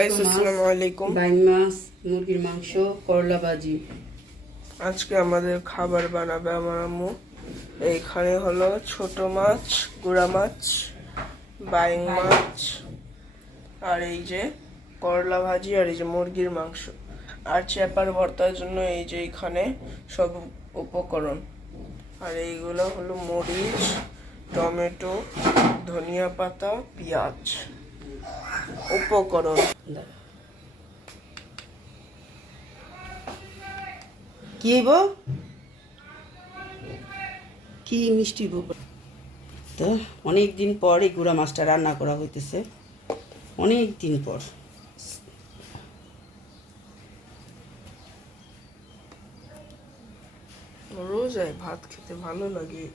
আসসালামু আলাইকুম। বাইং মাছ, মুরগির মাংস, করলা ভাজি। আজকে আমাদের খাবার বানাবে আমার আম্মু। এইখানে হলো ছোট মাছ, গুড়া মাছ, বাইং মাছ, আর এই যে করলা ভাজি, আর এই যে মুরগির মাংস, আর চেপার ভর্তার জন্য এই যে এখানে সব উপকরণ। আর এইগুলো হলো মরিচ, টমেটো, ধনিয়া পাতা, পেঁয়াজ। উপকরণ কি হইব? কি মিষ্টি হইব? তো অনেক দিন পর এই গুড়া মাছটা রান্না করা হইতেছে, অনেক দিন পর। রোজায় ভাত খেতে ভালো লাগে।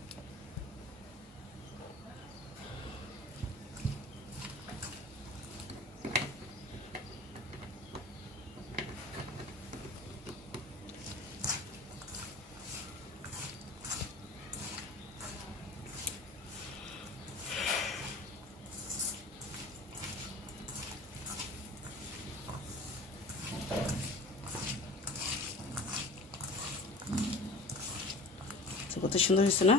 কত সুন্দর হয়েছে না?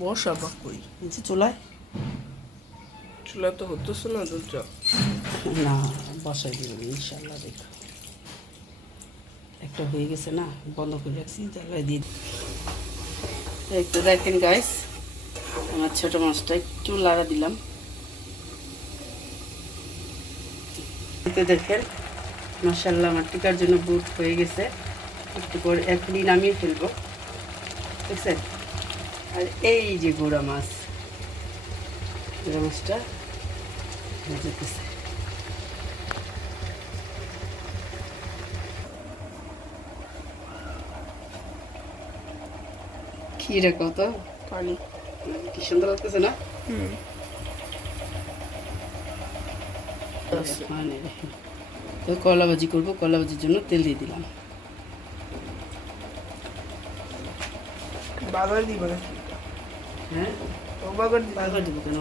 বসাবা কই? যে চুলায়। চুলা তো হতেছে না দুধটা। না, বসাই দিব ইনশাল্লাহ। দেখো একটা হয়ে গেছে না, বন্ধ করে রাখছি, জ্বালায় দিয়ে। একটু দেখেন গাইস, আমার ছোট মাছটা একটু লাড়া দিলাম। দেখেন মাশাআল্লাহ, আমার টিকার জন্য বুট হয়ে গেছে। একটু পরে এখনই নামিয়ে ফেলবো, দেখছেন? আর এই যে গুঁড়া মাছটা হয়ে যেতেছে। ক্ষীরে কত পানি কি সুন্দর লাগতেছে না? তো কলা ভাজি করবো, কলা ভাজির জন্য তেল দিয়ে দিলাম। বাগার দিবা নাকি? হ্যাঁ, ও বাগার বাগার দিব কেন?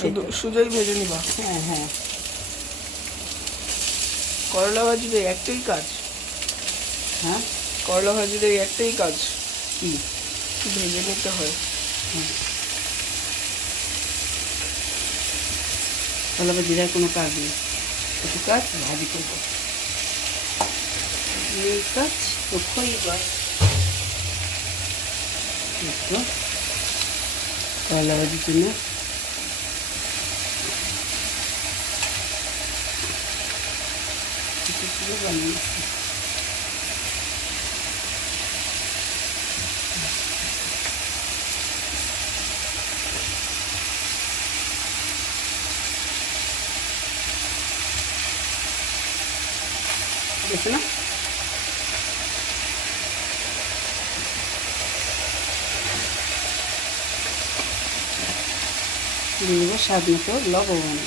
শুধু সুজয় ভেজে নিবা? হ্যাঁ হ্যাঁ। করলা ভাজির এই একটাই কাজ? হ্যাঁ, করলা ভাজির এই একটাই কাজ, কি ভেজে নিতে হয়? কলা ভাজির আর কোনো কাজ নেই, একটু কাজ ভাজি করবো। এই কাজ তো খইবা করলা ভাজির জন্য। বানিয়েছি দেখছো না? দিয়ে দেবো স্বাদ মতো লবণ।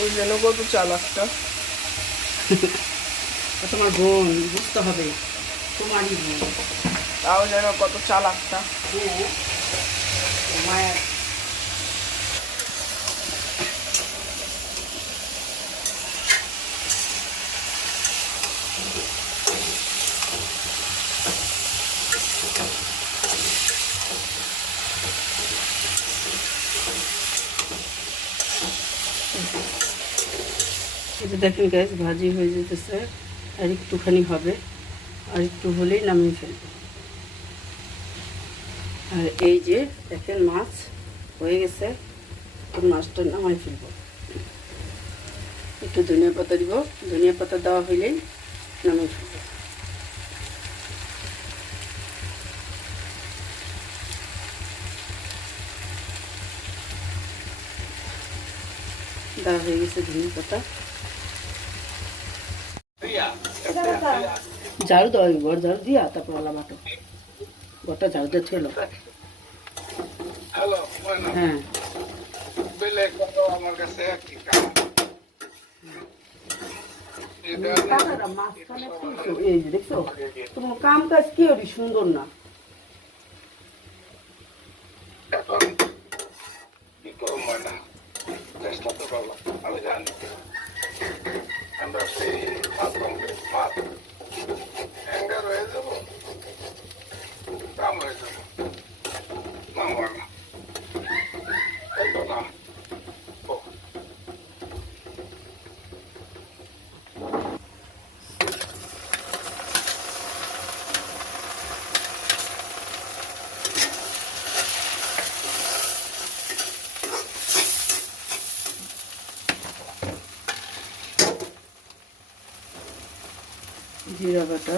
ওই যেন কত চালাকটা। তোমার বোন, বুঝতে হবে, তোমারই বোন। তাও যেন কত চালাকটা। হ্যাঁ, মায়ের। এটা দেখেন গ্যাস ভাজি হয়ে যেতেছে, আর একটুখানি হবে, আর একটু হলেই নামিয়ে ফেলবো। আর এই যে দেখেন মাছ হয়ে গেছে, মাছটা নামাই ফেলবো। একটু ধনিয়া পাতা দিব, ধনিয়া পাতা দেওয়া হইলেই নামিয়ে ফেলবো। দেওয়া হয়ে গেছে ধনিয়া পাতা। ঝাড়ু দেওয়া ঘর ঝাড়ু দিয়া তারপর আলা বাটো ঘরটা ঝাড়ু দিয়ে ছিল। হ্যাঁ, এই যে দেখছো তোমার কাম কাজ কি সুন্দর না? জিরা বাটা,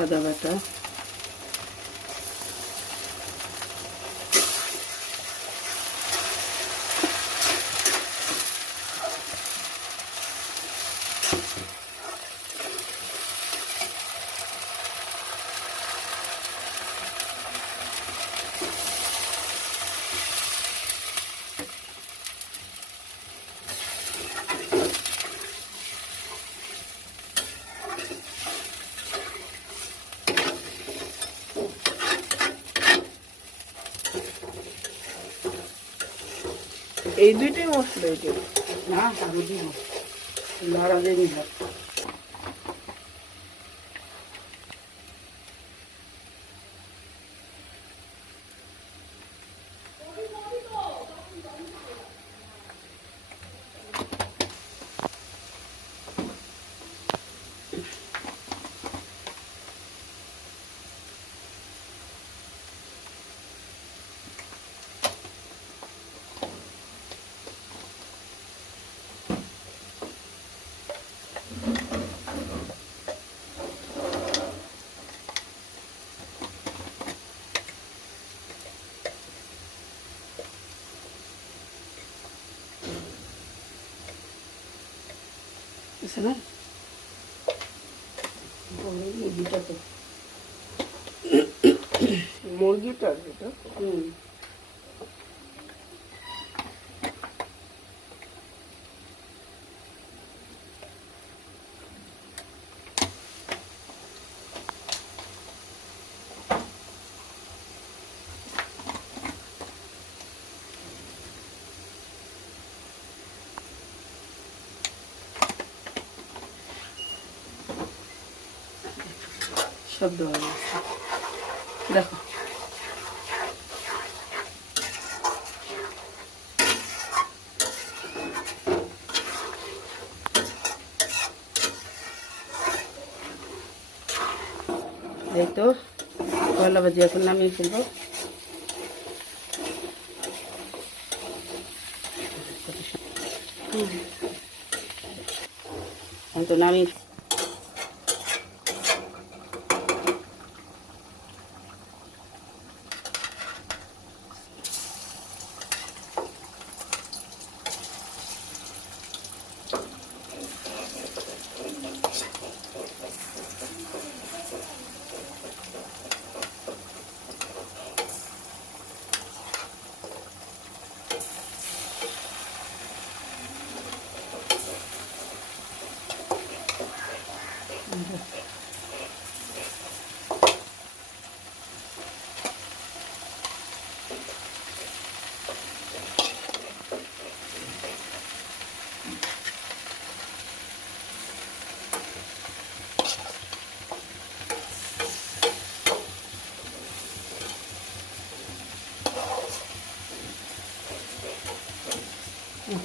আদা বাটা, এই দুইটাই মশলা দিব না আরো দিব, নাড়া দিয়ে নিলাম। আছে না মুরগিটা তো মুরগিটা যেটা শব্দ হয়ে গেছে, দেখো। এই তো কয়লা ভাজি এখন নামিয়ে ফেলবো। এখন তো নামিয়ে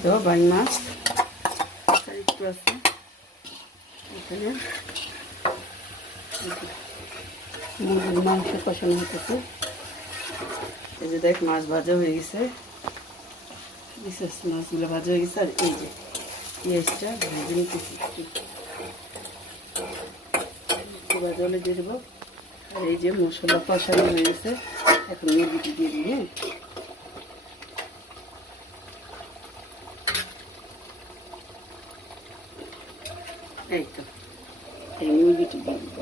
তো বাই মাছ একটু আছে এখানে, মুরগির মাংস কষানো হতেছে। এই যে দেখ মাছ ভাজা হয়ে গেছে, বিশেষ মাছগুলো ভাজা হয়ে গেছে। আর এই যে পেঁয়াজটা ভেজে নিতেছি, একটু ভাজা হলে দিয়ে দেবো। আর এই যে মশলা কষানো হয়ে গেছে, এখন মুরগিটি দিয়ে দিই। হ্যাঁ, এই তো এই মুরগিটি দিয়ে দিব।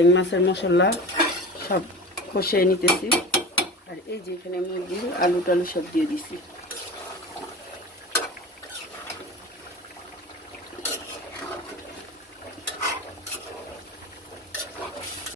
এই মাছের মশলা সব কষিয়ে নিতেছি। আর এই যে এখানে মুরগির আলু টালু সব দিয়ে দিছি।